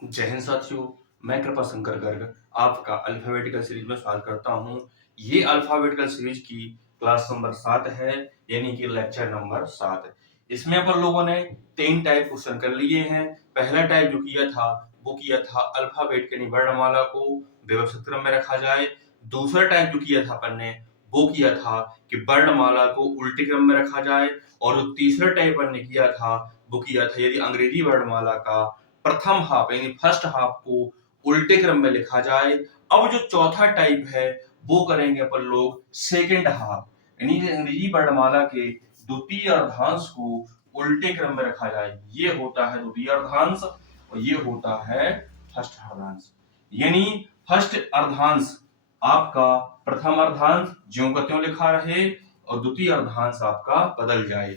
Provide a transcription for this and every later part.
जय हिंद साथियों, मैं कृपा शंकर गर्ग आपका अल्फाबेटिकल सीरीज में स्वागत करता हूं। ये अल्फाबेटिकल सीरीज की क्लास नंबर 7 है, यानी कि लेक्चर नंबर 7। इसमें अपन लोगों ने 3 टाइप क्वेश्चन कर लिए हैं। पहला टाइप जो किया था वो किया था अल्फाबेट यानी वर्णमाला को व्यवस्थित क्रम में रखा जाए। दूसरा टाइप जो किया था अपन ने वो किया था कि वर्णमाला को उल्टे क्रम में रखा जाए। और जो तीसरा टाइप अपन ने किया था वो किया था यदि अंग्रेजी वर्णमाला का प्रथम हाफ यानी फर्स्ट हाफ को उल्टे क्रम में लिखा जाए। अब जो चौथा टाइप है वो करेंगे अपन लोग सेकंड हाफ, यानी अंग्रेजी वर्णमाला के द्वितीय अर्धांश को उल्टे क्रम में रखा जाए। ये होता है द्वितीय अर्धांश और ये होता है फर्स्ट अर्धांश। यानी फर्स्ट अर्धांश आपका प्रथम अर्धांश ज्यों का त्यों लिखा रहे और द्वितीय अर्धांश आपका बदल जाए।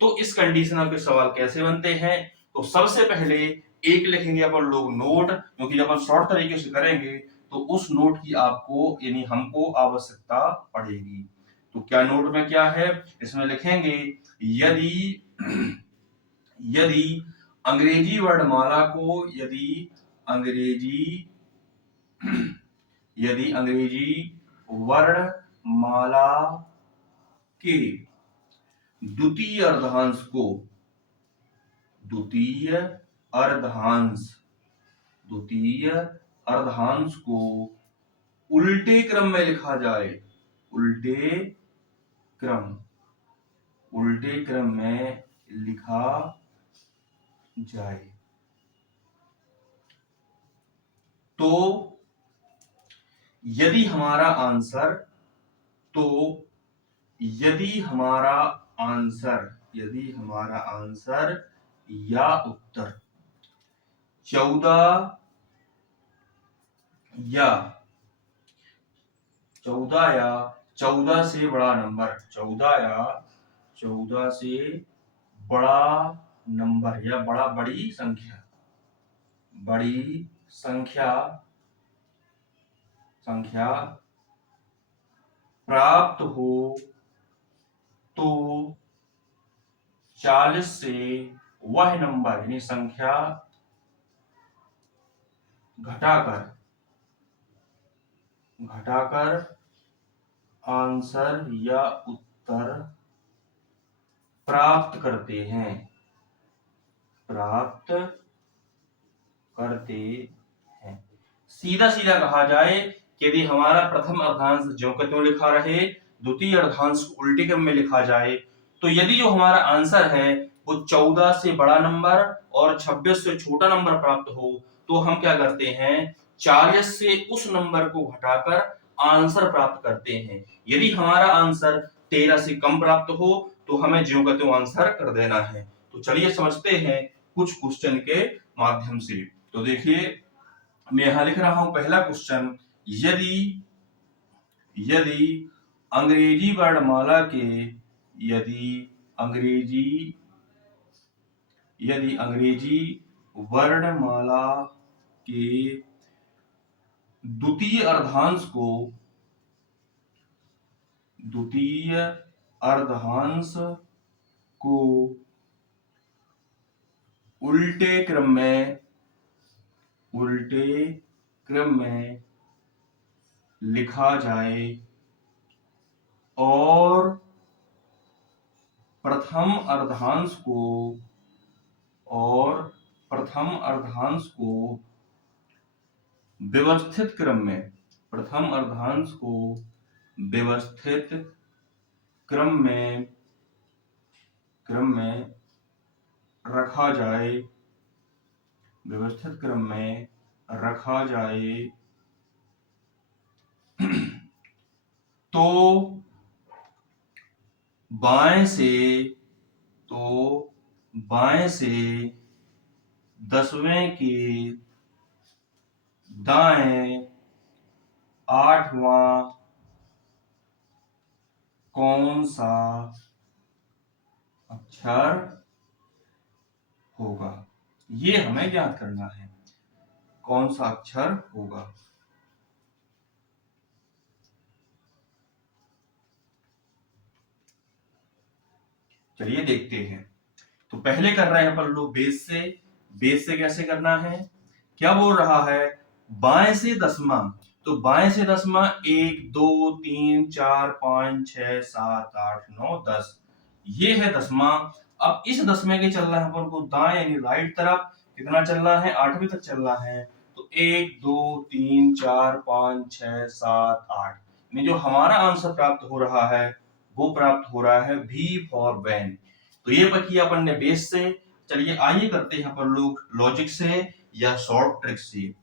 तो इस कंडीशन के सवाल कैसे बनते हैं? तो सबसे पहले एक लिखेंगे अपन लोग नोट, क्योंकि जब अपन शॉर्ट तरीके से करेंगे तो उस नोट की आपको यानी हमको आवश्यकता पड़ेगी। तो क्या नोट में क्या है, इसमें लिखेंगे यदि यदि अंग्रेजी वर्णमाला को यदि अंग्रेजी वर्णमाला के द्वितीय अर्धांश को उल्टे क्रम में लिखा जाए, उल्टे क्रम में लिखा जाए, तो यदि हमारा आंसर या उत्तर 14 या 14 से बड़ा नंबर या बड़ी संख्या प्राप्त हो तो 40 से वह नंबर यानी संख्या घटाकर आंसर या उत्तर प्राप्त करते हैं। सीधा सीधा कहा जाए कि यदि हमारा प्रथम अर्धांश ज्यों का त्यों लिखा रहे, द्वितीय अर्धांश उल्टे क्रम में लिखा जाए, तो यदि जो हमारा आंसर है वो 14 से बड़ा नंबर और 26 से छोटा नंबर प्राप्त हो, तो हम क्या करते हैं, 40 से उस नंबर को घटाकर आंसर प्राप्त करते हैं। यदि हमारा आंसर 13 से कम प्राप्त हो तो हमें ज्यों का त्यों आंसर कर देना है। तो चलिए समझते हैं कुछ क्वेश्चन के माध्यम से। तो देखिए मैं यहां लिख रहा हूं पहला क्वेश्चन, यदि अंग्रेजी वर्णमाला के द्वितीय अर्धांश को उल्टे क्रम में लिखा जाए और प्रथम अर्धांश को व्यवस्थित क्रम में रखा जाए, तो बाएं से 10वें के दाएं 8वां कौन सा अक्षर होगा, ये हमें ज्ञात करना है। कौन सा अक्षर होगा? चलिए देखते हैं। तो पहले कर रहे हैं अपन लोग बेस से कैसे करना है। क्या बोल रहा है, बाएं से दसवां, तो बाएं से दसवां 1 2 3 4 5 6 7 8 9 10, ये है दसवां। अब इस दसवें के चल रहा है अपन को दाएं यानी राइट तरफ, कितना चल रहा है, 8वीं तक चल रहा है, तो 1 2 3 4 5 6 7 8, यानी जो हमारा आंसर प्राप्त हो रहा है वो प्राप्त हो रहा है V फॉर वैन। तो ये पकी अपन ने बेस से। चलिए आइए करते हैं अपन लोग लॉजिक से या शॉर्ट ट्रिक से।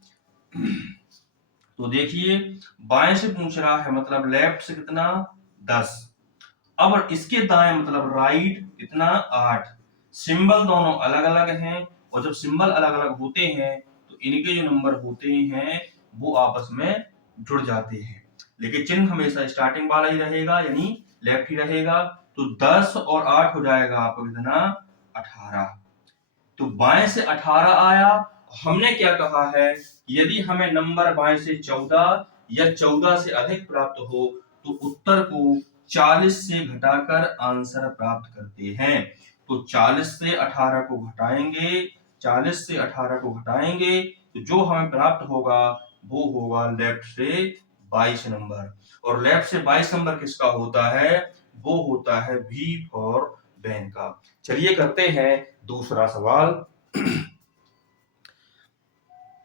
तो देखिए, बाएं से पूछ रहा है मतलब लेफ्ट से कितना 10, अब इसके दाएं मतलब राइट कितना 8। सिंबल दोनों अलग अलग हैं, और जब सिंबल अलग अलग होते हैं तो इनके जो नंबर होते हैं वो आपस में जुड़ जाते हैं, लेकिन चिन्ह हमेशा स्टार्टिंग वाला ही रहेगा यानी लेफ्ट ही रहेगा। तो 10 और 8 हो जाएगा आपको कितना 18। तो बाएं से 18 आया। हमने क्या कहा है, यदि हमें नंबर बाएं से 14 या 14 से अधिक प्राप्त हो तो उत्तर को 40 से घटाकर आंसर प्राप्त करते हैं। तो 40 से 18 को घटाएंगे, 40 से 18 को घटाएंगे तो जो हमें प्राप्त होगा वो होगा लेफ्ट से 22 नंबर। और लेफ्ट से 22 नंबर किसका होता है, वो होता है V फॉर वैन का। चलिए करते हैं दूसरा सवाल।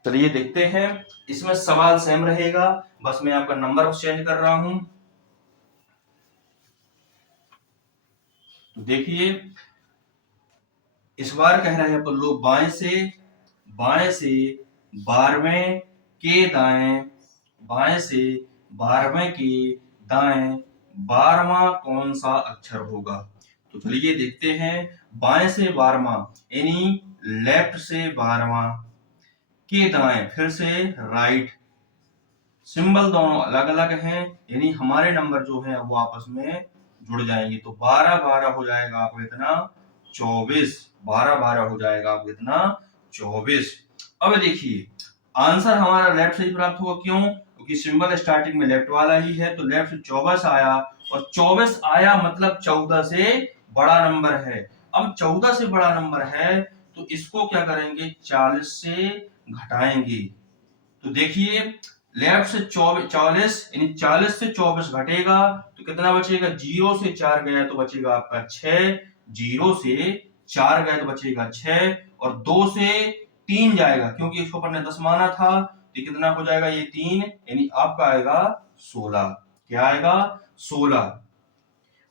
चलिए देखते हैं, इसमें सवाल सेम रहेगा, बस मैं आपका नंबर चेंज कर रहा हूं। तो देखिए, इस बार कह रहे हैं अपन लोग बाएं से 12वें के दाएं, बाएं से 12वें के दाएं 12वां कौन सा अक्षर होगा। तो चलिए देखते हैं, बाएं से 12वां यानी लेफ्ट से 12वां के दाएं फिर से राइट, सिंबल दोनों अलग अलग हैं यानी हमारे नंबर जो है वो आपस में जुड़ जाएंगे। तो 12 12 हो जाएगा आपको इतना 24, 12 12 हो जाएगा आपको इतना 24। अब देखिए, आंसर हमारा लेफ्ट से ही प्राप्त हुआ, क्यों, क्योंकि सिंबल स्टार्टिंग में लेफ्ट वाला ही है। तो लेफ्ट से 24 आया, और 24 आया मतलब 14 से बड़ा नंबर है। अब 14 से बड़ा नंबर है तो इसको क्या करेंगे, 40 से घटाएंगे। तो देखिए, लेफ्ट से 40 यानी 40 से 24 घटेगा तो कितना बचेगा, 0 से 4 गया तो बचेगा आपका 6, 0 से 4 गया तो बचेगा 6, और 2 से 3 जाएगा क्योंकि इसको अपन ने 10 माना था, तो कितना हो जाएगा, ये 3 यानी आपका आएगा 16। क्या आएगा, 16।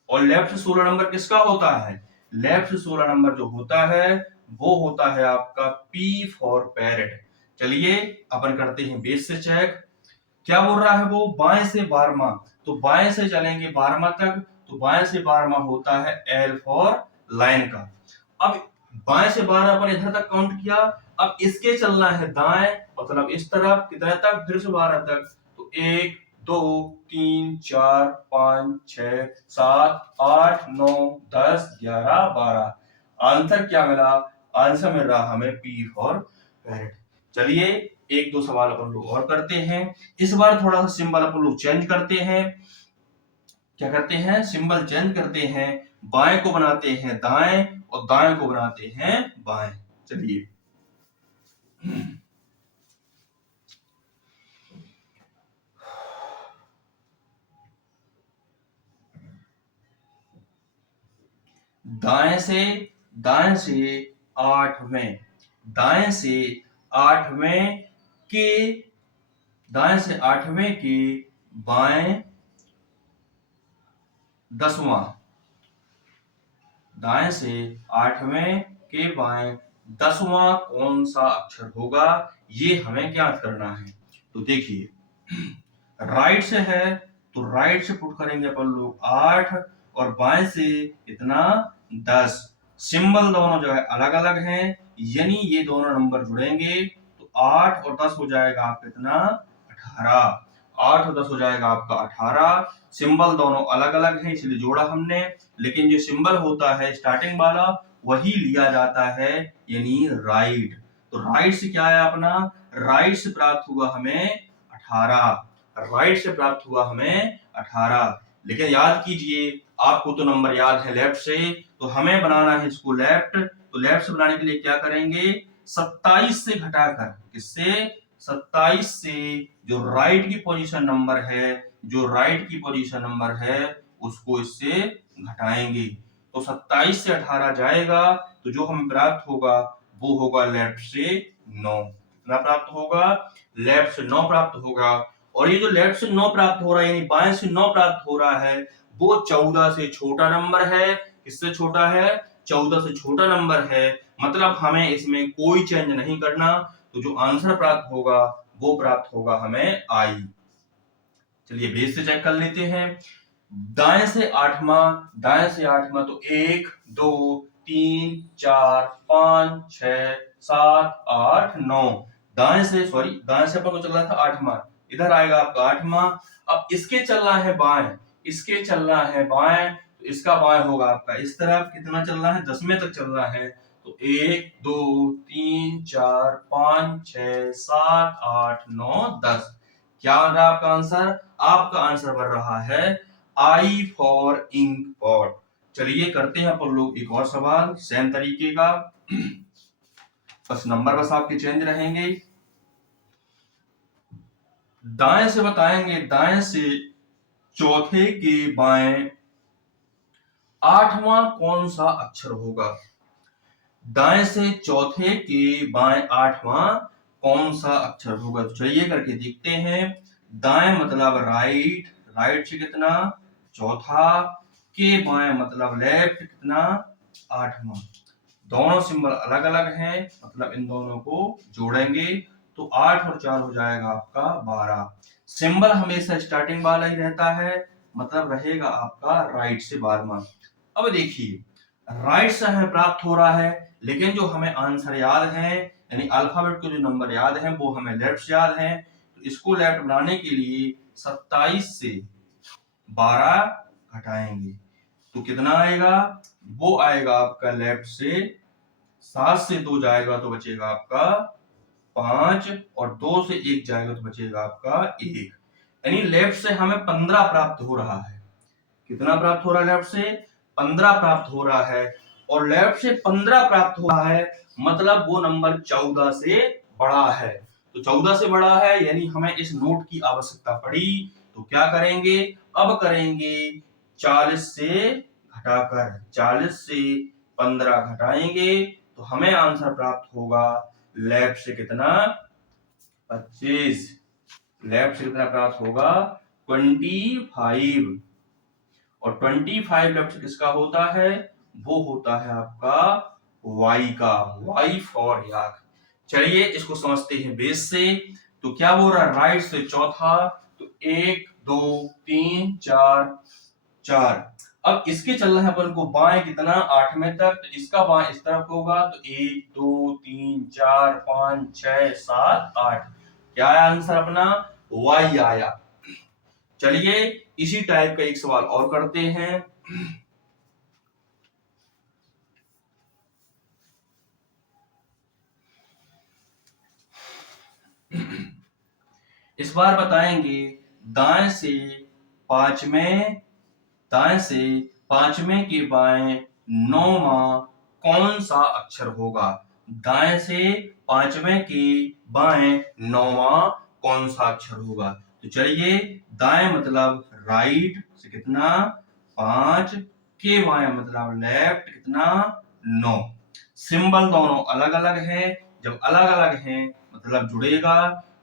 और लेफ्ट से 16 नंबर किसका होता है, लेफ्ट से 16 नंबर जो होता है वो होता है आपका P फॉर पैरेट। चलिए अपन करते हैं बेस से चेक। क्या बोल रहा है वो, बाएं से 12वां, तो बाएं से चलेंगे 12वां तक, तो बाएं से 12वां होता है L फॉर लाइन का। अब बाएं से 12 पर इधर तक काउंट किया, अब इसके चलना है दाएं मतलब इस तरफ, कितने तक, फिर से 12 तक। तो 1 2 3 4 5 6 7 8 9 10 11 12, आंसर क्या मिला, आंसर मिल रहा हमें P फॉर पैरेट। चलिए एक दो सवाल अपन लोग और करते हैं। इस बार थोड़ा सा सिंबल अपन लोग चेंज करते हैं। क्या करते हैं, सिंबल चेंज करते हैं, बाएं को बनाते हैं दाएं और दाएं को बनाते हैं बाएं। चलिए दाएं से 8वें, दाएं से 8वें के, दाएं से 8वें के बाएं 10वां, दाएं से 8वें के बाएं 10वां कौन सा अक्षर होगा, ये हमें ज्ञात करना है। तो देखिए, राइट से है तो राइट से पुट करेंगे अपन लोग 8, और बाएं से इतना 10, सिंबल दोनों जो है अलग अलग हैं यानी ये दोनों नंबर जुड़ेंगे तो 8 और 10 हो जाएगा आपका इतना 18, 8 और 10 हो जाएगा आपका 18। सिंबल दोनों अलग अलग हैं इसलिए जोड़ा हमने, लेकिन जो सिंबल होता है स्टार्टिंग वाला वही लिया जाता है यानी राइट। तो राइट से क्या है अपना, राइट से प्राप्त हुआ हमें 18, राइट से प्राप्त हुआ हमें 18। लेकिन याद कीजिए, आपको तो नंबर याद है लेफ्ट से, तो हमें बनाना है इसको लेफ्ट। तो लेफ्ट से बनाने के लिए क्या करेंगे, 27 से घटाकर, किससे 27 से जो राइट की पोजीशन नंबर है, जो राइट की पोजीशन नंबर है उसको इससे घटाएंगे। तो 27 से 18 जाएगा तो जो हमें प्राप्त होगा वो होगा लेफ्ट से 9। कितना प्राप्त होगा? लेफ्ट से 9 प्राप्त होगा। और ये जो लेफ्ट से 9 प्राप्त हो रहा है यानी बाएं से 9 प्राप्त हो रहा है वो 14 से छोटा नंबर है। किससे छोटा है? 14 से छोटा नंबर है। मतलब हमें इसमें कोई चेंज नहीं करना। तो जो आंसर प्राप्त होगा वो प्राप्त होगा हमें आई। चलिए बेस से चेक कर लेते हैं। दाएं से आठवां तो 1 2 3 4 5 6 7 8 9। दाएं से अपन को चल रहा था आठवां, इधर आएगा आपका आठवां। अब इसके चल रहा है बाएं, तो इसका बाएं होगा आपका इस तरफ। कितना चल रहा है? 10वें तक चल रहा है। तो 1 2 3 4 5 6 7 8 9 10। क्या बन रहा है आपका आंसर? आपका आंसर बन रहा है आई फॉर इंक पॉट। चलिए करते हैं अपन लोग एक और सवाल सेम तरीके का। बस नंबर बस आपके चेंज रहेंगे। दाएं से बताएंगे, दाएं से चौथे के बाएं आठवां कौन सा अक्षर होगा? दाएं से चौथे के बाएं आठवां कौन सा अक्षर होगा? तो चलिए करके देखते हैं। दाएं मतलब राइट, राइट से कितना? चौथा। के बाएं मतलब लेफ्ट, कितना? आठवां। दोनों सिंबल अलग अलग हैं, मतलब इन दोनों को जोड़ेंगे तो 8 और 4 हो जाएगा आपका 12। सिंबल हमेशा स्टार्टिंग वाला ही रहता है, मतलब रहेगा आपका राइट से 12वां। अब देखिए राइट से हमें प्राप्त हो रहा है, लेकिन जो हमें आंसर याद है यानी अल्फाबेट के जो नंबर याद हैं वो हमें लेफ्ट से याद हैं। तो इसको लेफ्ट बनाने के लिए 27 से 12 घटाएंगे तो कितना आएगा? वो आएगा आपका लेफ्ट से 7 से 2 जाएगा तो बचेगा आपका 5 और 2 से 1 जाएगा तो बचेगा आपका 1। यानी लेफ्ट से हमें 15 प्राप्त हो रहा है। कितना प्राप्त हो रहा है? लेफ्ट से 15 प्राप्त हो रहा है। और लेफ्ट से 15 प्राप्त हो रहा है मतलब वो नंबर 14 से बड़ा है। तो 14 से बड़ा है यानी हमें इस नोट की आवश्यकता पड़ी। तो क्या करेंगे? अब करेंगे 40 से घटाकर, 40 से 15 घटाएंगे तो हमें आंसर प्राप्त होगा लेफ्ट से कितना? 25। लेफ्ट से कितना प्राप्त होगा? 25। और 25 लेफ्ट किसका होता है? वो होता है आपका y का, y फॉर याक। चलिए इसको समझते हैं बेस से। तो क्या बोल रहा है? राइट से चौथा तो 1 2 3 4 4। अब इसके चल रहा है अपन को बाएं कितना? 8वें तक। तो इसका बाएं इस तरफ होगा तो 1 2 3 4 5 6 7 8। क्या है आंसर अपना? y आया। चलिए इसी टाइप का एक सवाल और करते हैं। इस बार बताएंगे दाएं से पांचवें, दाएं से पांचवें के बाएं 9वां कौन सा अक्षर होगा? दाएं से पांचवें के बाएं 9वां कौन सा अक्षर होगा? तो चलिए दाएं मतलब राइट से कितना? 5 के बाएं मतलब लेफ्ट कितना? 9। सिंबल दोनों अलग अलग हैं, जब अलग अलग हैं मतलब जुड़ेगा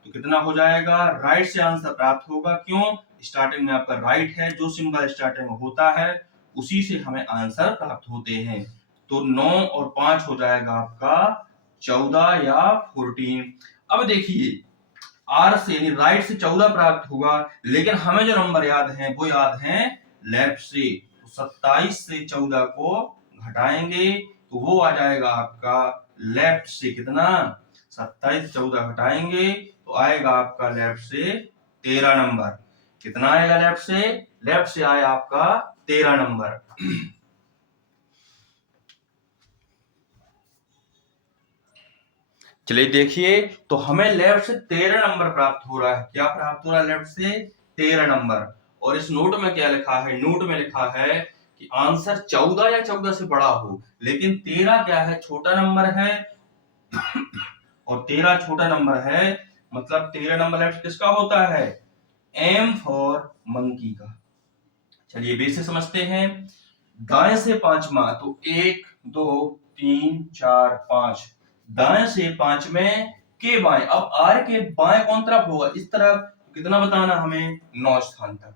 तो कितना हो जाएगा? राइट से आंसर प्राप्त होगा। क्यों? स्टार्टिंग में आपका राइट है, जो सिंबल स्टार्टिंग में होता है उसी से हमें आंसर प्राप्त होते हैं। तो 9 और 5 हो जाएगा आपका 14 या 14। अब देखिए आर से यानी राइट से 14 प्राप्त हुआ, लेकिन हमें जो नंबर याद है वो याद है लेफ्ट से। तो 27 से 14 को घटाएंगे तो वो आ जाएगा आपका लेफ्ट से कितना? 27 से 14 घटाएंगे तो आएगा आपका लेफ्ट से 13 नंबर। कितना आएगा लेफ्ट से? लेफ्ट से आया आपका 13 नंबर। चलिए देखिए तो हमें लेफ्ट से 13 नंबर प्राप्त हो रहा है। क्या प्राप्त हो रहा है? लेफ्ट से 13 नंबर। और इस नोट में क्या लिखा है? नोट में लिखा है कि आंसर 14 या 14 से बड़ा हो, लेकिन 13 क्या है? छोटा नंबर है और 13 छोटा नंबर है, मतलब 13 नंबर लेफ्ट किसका होता है? एम फॉर मंकी का। चलिए बे से समझते हैं। दाएं से पांचवा, तो 1 2 3 4 5, दाएं से पांचवें के बाएं। अब आर के बाएं कौन तरफ होगा? इस तरफ। कितना बताना हमें? 9 स्थान तक।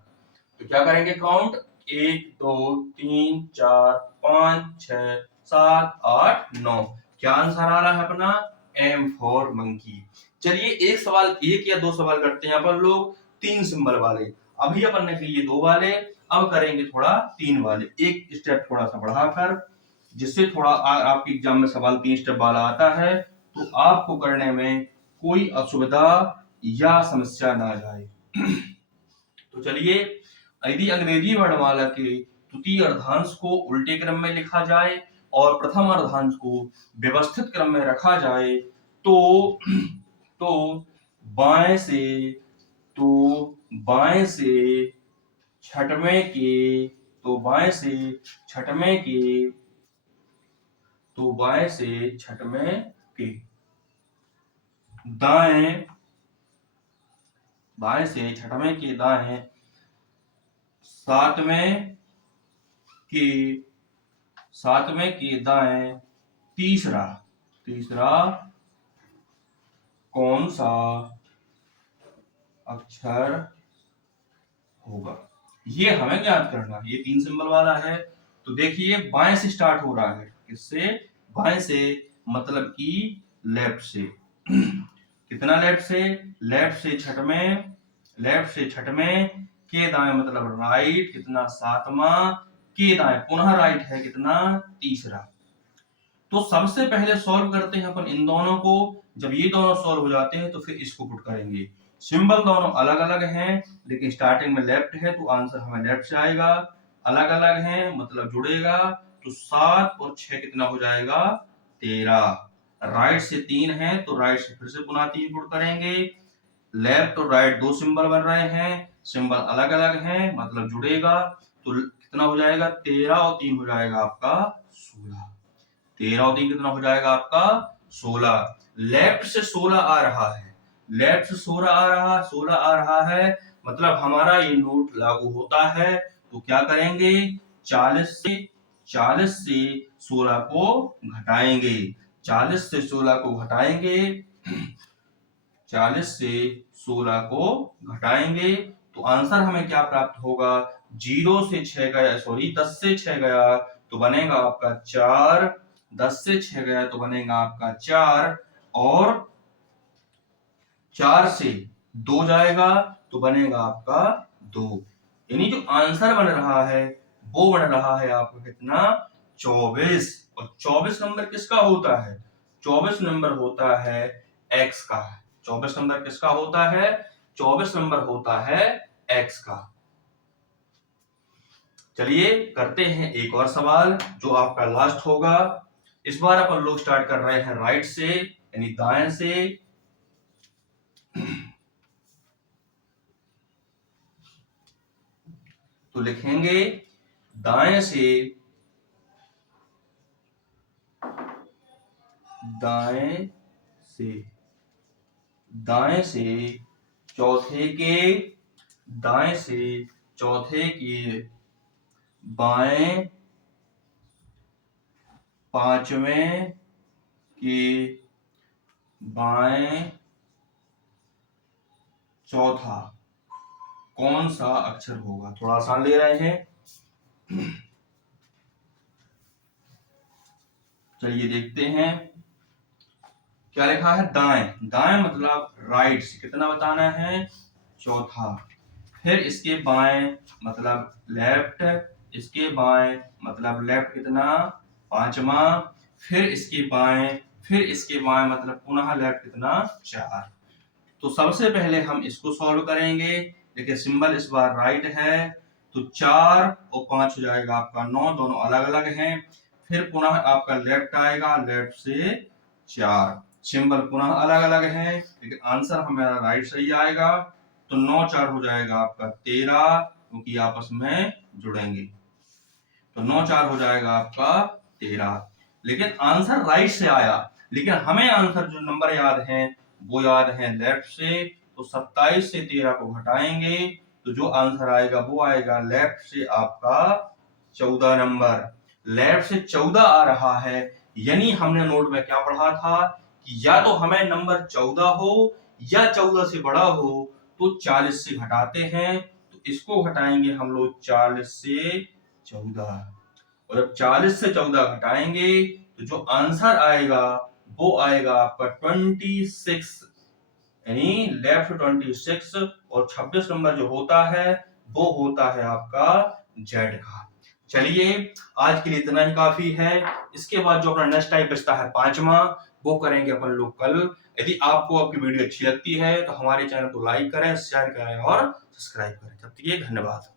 तो क्या करेंगे काउंट? 1 2 3 4 5 6 7 8 9। क्या आंसर आ रहा है अपना? M for monkey. चलिए एक सवाल, एक या दो सवाल करते हैं अपन लोग 3 सिंबल वाले। अभी अपन ने किए 2 वाले, अब करेंगे थोड़ा 3 वाले, एक स्टेप थोड़ा सा बढ़ाकर, जिससे थोड़ा आपके एग्जाम में सवाल 3 स्टेप वाला आता है, तो आपको करने में कोई असुविधा या समस्या ना जाए। तो चलिए, यदि अंग्रेजी वर्णमाला के तृतीय अर्धांश को उल्टे क्रम में लिखा जाए और प्रथम अर्धांश को व्यवस्थित क्रम में रखा जाए, तो बाएं से तो बाएं से छठवें के तो बाएं से छठवें के तो बाएं से छठवें के दाएं बाएं से छठवें के दाएं सातवें के दाएं तीसरा कौन सा अक्षर होगा, ये हमें ज्ञात करना है। ये 3 सिंबल वाला है। तो देखिए बाएं से स्टार्ट हो रहा है, किससे? बाएं से, मतलब कि लेफ्ट से। कितना लेफ्ट से? लेफ्ट से छठवें के दाएं मतलब राइट, कितना? सातवां के दाएं पुनः राइट है, कितना? तीसरा। तो सबसे पहले सॉल्व करते हैं अपन इन दोनों को। जब ये दोनों सॉल्व हो जाते हैं तो फिर इसको पुट करेंगे। सिंबल दोनों अलग अलग हैं, लेकिन स्टार्टिंग में लेफ्ट है तो आंसर हमें लेफ्ट से आएगा। अलग अलग हैं मतलब जुड़ेगा, तो 7 और 6 कितना हो जाएगा? 13। राइट से 3 है तो राइट से फिर से पुनः 3 पुट करेंगे। लेफ्ट और राइट 2 सिंबल बन रहे हैं, सिंबल अलग अलग हैं मतलब जुड़ेगा, तो कितना हो जाएगा? 13 और 3 हो जाएगा आपका 16। 13 और 3 कितना हो जाएगा आपका? 16। लेफ्ट से 16 आ रहा है, लेफ्ट से 16 आ रहा है, मतलब हमारा ये नोट लागू होता है। तो क्या करेंगे? 40 से 16 को घटाएंगे। 40 से 16 को घटाएंगे 40 से 16 को घटाएंगे तो आंसर हमें क्या प्राप्त होगा? 0 से 6 गया, सॉरी 10 से 6 गया तो बनेगा आपका 4। 10 से 6 गया तो बनेगा आपका 4, और 4 से 2 जाएगा तो बनेगा आपका 2। यानी जो आंसर बन रहा है वो बन रहा है आपका कितना? 24। और 24 नंबर किसका होता है? 24 नंबर होता है एक्स का। 24 नंबर किसका होता है? 24 नंबर होता है एक्स का। चलिए करते हैं एक और सवाल जो आपका लास्ट होगा। इस बार अपन लोग स्टार्ट कर रहे हैं राइट से, यानी दाएं से। तो लिखेंगे दाएं से दाएं से चौथे के बाएं पांचवें के बाएं चौथा कौन सा अक्षर होगा? थोड़ा आसान ले रहे हैं। चलिए देखते हैं क्या लिखा है। दाएं मतलब राइट से कितना बताना है? चौथा। फिर इसके बाएं मतलब लेफ्ट, इसके बाएं मतलब लेफ्ट कितना? पांचवा। फिर इसके बाएं मतलब पुनः लेफ्ट कितना? 4। तो सबसे पहले हम इसको सॉल्व करेंगे। देखिए सिंबल इस बार राइट है, तो 4 और 5 हो जाएगा आपका 9, दोनों अलग अलग हैं। फिर पुनः आपका लेफ्ट आएगा, लेफ्ट से 4, सिंबल पुनः अलग अलग हैं, लेकिन आंसर हमारा राइट सही आएगा। तो 9 4 हो जाएगा आपका 13, क्योंकि आपस में जुड़ेंगे। तो 9 4 हो जाएगा आपका 13, लेकिन आंसर राइट से आया, लेकिन हमें आंसर जो नंबर याद है वो याद है लेफ्ट से, तो 27 से 13 को घटाएंगे तो जो आंसर आएगा वो आएगा लेफ्ट से आपका 14 नंबर। लेफ्ट से 14 आ रहा है, यानी हमने नोट में क्या पढ़ा था कि या तो हमें नंबर 14 हो या 14 से बड़ा हो तो 40 से घटाते हैं, तो इसको घटाएंगे हम लोग 40 से 14, और जब 40 से 14 घटाएंगे तो जो आंसर आएगा वो आएगा आपका 26, यानी लेफ्ट 26, और 26 नंबर जो होता है वो होता है आपका जेड का। चलिए आज के लिए इतना ही काफी है। इसके बाद जो अपना नेक्स्ट टाइप बचता है 5वां, वो करेंगे अपन लोग कल। यदि आपको आपकी वीडियो अच्छी लगती है तो हमारे चैनल को लाइक करें, शेयर करें और सब्सक्राइब करें। तब तक के लिए धन्यवाद।